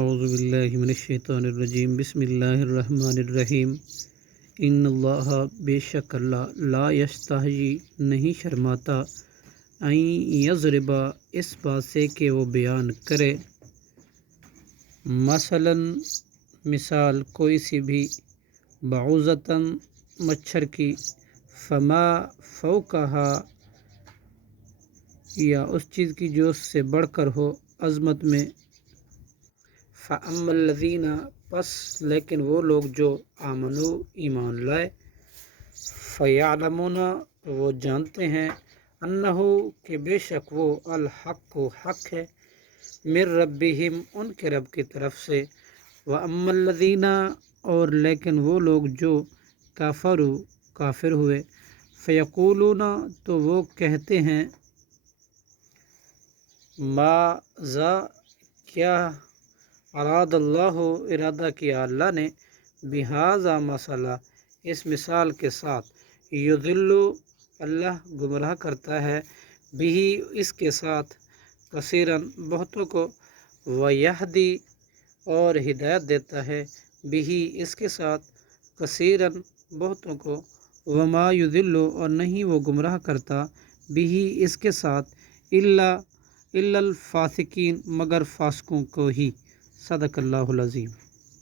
اعوذ باللہ من الشیطان الرجیم، بسم اللہ الرحمن الرحیم۔ ان اللہ، بے شک اللہ، لا یستحیی، نہیں شرماتا، ان یضربا، اس بات سے کہ وہ بیان کرے، مثلاً مثال، کوئی سی بھی، بعوضۃً، مچھر کی، فما فوقہا، یا اس چیز کی جو اس سے بڑھ کر ہو عظمت میں، فَأَمَّا الَّذِينَ، پس لیکن وہ لوگ جو آمنو، ایمان لائے، فَيَعْلَمُونَ، وہ جانتے ہیں، انہو، کہ بے شک وہ، الحق، حق ہے، من ربہم، ان کے رب کی طرف سے، وَأَمَّا الَّذِينَ، اور لیکن وہ لوگ جو کفروا، کافر ہوئے، فَيَقُولُونَ، تو وہ کہتے ہیں، ماذا، کیا، اراد اللہ، ارادہ کیا اللہ نے، بہذا، مسئلہ، اس مثال کے ساتھ، یضل، اللہ گمراہ کرتا ہے، بہ، اس کے ساتھ، کثیراً، بہتوں کو، ویہدی، اور ہدایت دیتا ہے، بہ، اس کے ساتھ، کثیراً، بہتوں کو، وما یضل، اور نہیں وہ گمراہ کرتا، بہ، اس کے ساتھ، الا الفاسقین، مگر فاسقوں کو ہی۔ صدق اللہ العظیم۔